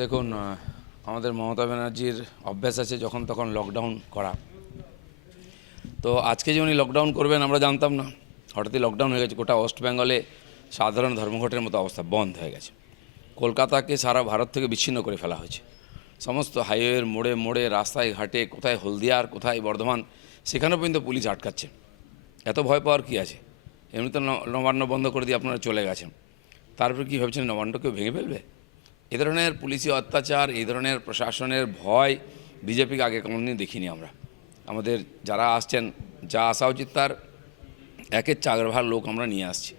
দেখুন আমাদের মমতা ব্যানার্জির অভ্যাস আছে যখন তখন লকডাউন করা। তো আজকে যে উনি লকডাউন করবেন, আমরা জানতাম না। হঠাৎই লকডাউন হয়ে গেছে। গোটা ওয়েস্ট বেঙ্গলে সাধারণ ধর্মঘটের মতো অবস্থা বন্ধ হয়ে গেছে। কলকাতাকে সারা ভারত থেকে বিচ্ছিন্ন করে ফেলা হয়েছে। সমস্ত হাইওয়ের মোড়ে মোড়ে, রাস্তায় ঘাটে, কোথায় হলদিয়ার, কোথায় বর্ধমান সেখানেও পর্যন্ত পুলিশ আটকাচ্ছে। এত ভয় পাওয়ার কী আছে? এমনি তো নবান্ন বন্ধ করে দিয়ে আপনারা চলে গেছেন। তারপরে কী ভাবছেন নবান্নকেও ভেঙে ফেলবে? এ ধরনের পুলিশি অত্যাচার এই ধরনের প্রশাসনের ভয় বিজেপিকে আগে কোনোদিন দেখিনি আমরা। আমাদের যারা আসছেন, যা আসা উচিত তার একের চার লোক আমরা নিয়ে আসছি।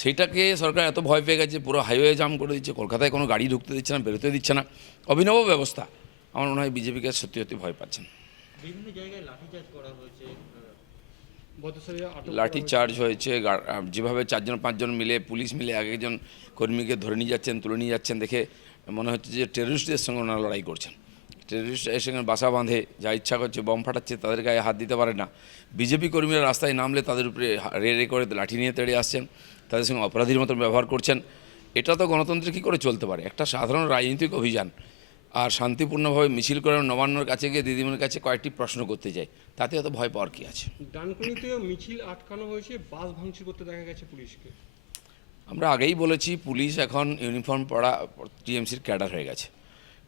সেইটাকে সরকার এত ভয় পেয়ে গেছে, পুরো হাইওয়ে জাম করে দিচ্ছে, কলকাতায় কোনো গাড়ি ঢুকতে দিচ্ছে না, বেরোতে দিচ্ছে না। অভিনব ব্যবস্থা। আমার মনে হয় বিজেপিকে সত্যি সত্যি ভয় পাচ্ছেন। বিভিন্ন জায়গায় লাঠিচার্জ করা হয়েছে। লাঠি চার্জ হয়েছে যেভাবে চারজন পাঁচজন মিলে পুলিশ মিলে এক একজন কর্মীকে ধরে নিয়ে যাচ্ছেন তুলে নিয়ে যাচ্ছেন দেখে মনে হচ্ছে যে টেররিস্টদের সঙ্গে ওনারা লড়াই করছেন। টেররিস্ট এর সঙ্গে বাসা বাঁধে যা ইচ্ছা করছে বম ফাটাচ্ছে তাদের গায়ে হাত দিতে পারে না। বিজেপি কর্মীরা রাস্তায় নামলে তাদের উপরে রে রে করে লাঠি নিয়ে তেড়ে আসছেন তাদের সঙ্গে অপরাধীর মতন ব্যবহার করছেন। এটা তো গণতন্ত্রে কী করে চলতে পারে? একটা সাধারণ রাজনৈতিক অভিযান। আর শান্তিপূর্ণভাবে মিছিল করে নবান্নর কাছে গিয়ে দিদিমণির কাছে কয়েকটি প্রশ্ন করতে যায় তাতে এত ভয় পাওয়ার কী আছে? ডানকুনিতেও মিছিল আটকানো হয়েছে বাস ভাঙচুর করতে দেখা গেছে পুলিশকে। আমরা আগেই বলেছি পুলিশ এখন ইউনিফর্ম পরা টিএমসির ক্যাডার হয়ে গেছে।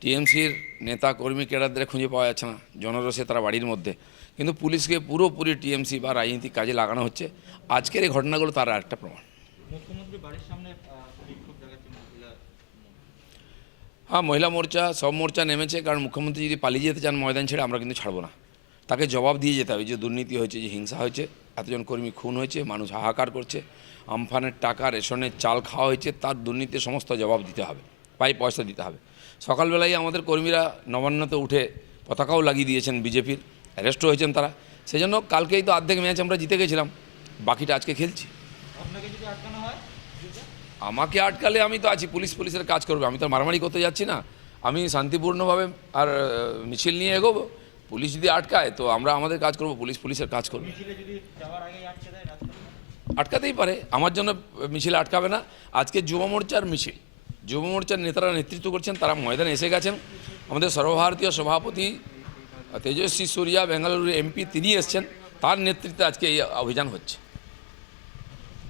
টিএমসির নেতা কর্মী ক্যাডারদের খুঁজে পাওয়া যাচ্ছে না জনরসে তারা বাড়ির মধ্যে। কিন্তু পুলিশকে পুরোপুরি টিএমসি বা রাজনীতিক কাজে লাগানো হচ্ছে। আজকের এই ঘটনাগুলো তার একটা প্রমাণ। মুখ্যমন্ত্রী বাড়ির সামনে হ্যাঁ মহিলা মোর্চা, সব মোর্চা নেমেছে, কারণ মুখ্যমন্ত্রী যদি পালিয়ে যেতে চান ময়দান ছেড়ে, আমরা কিন্তু ছাড়বো না। তাকে জবাব দিয়ে যেতে হবে যে, দুর্নীতি হয়েছে, যে হিংসা হয়েছে, এতজন কর্মী খুন হয়েছে, মানুষ হাহাকার করছে, আমফানের টাকা, রেশনের চাল খাওয়া হয়েছে, তার দুর্নীতির সমস্ত জবাব দিতে হবে, পাই পয়সা দিতে হবে। সকালবেলায় আমাদের কর্মীরা নবান্নতে উঠে পতাকাও লাগিয়ে দিয়েছেন বিজেপির অ্যারেস্টও হয়েছেন তারা। সেই জন্য কালকেই তো অর্ধেক ম্যাচ আমরা জিতে গেছিলাম, বাকিটা আজকে খেলছি। আমাকে আটকালে আমি তো আছি, পুলিশ পুলিশের কাজ করবে। আমি তো মারামারি করতে যাচ্ছি না। আমি শান্তিপূর্ণভাবে আর মিছিল নিয়ে এগোবো। পুলিশ যদি আটকায়, তো আমরা আমাদের কাজ করব, পুলিশ পুলিশের কাজ করবে। আটকাতেই পারে। আমার জন্য মিছিল আটকাবে না। আজকে যুব মোর্চার মিছিল। যুব মোর্চার নেতারা নেতৃত্ব করছেন, তারা ময়দানে এসে গেছেন। আমাদের সর্বভারতীয় সভাপতি তেজস্বী সূর্যা বেঙ্গালুরু এমপি তিনি এসছেন। তার নেতৃত্বে আজকে এই অভিযান হচ্ছে।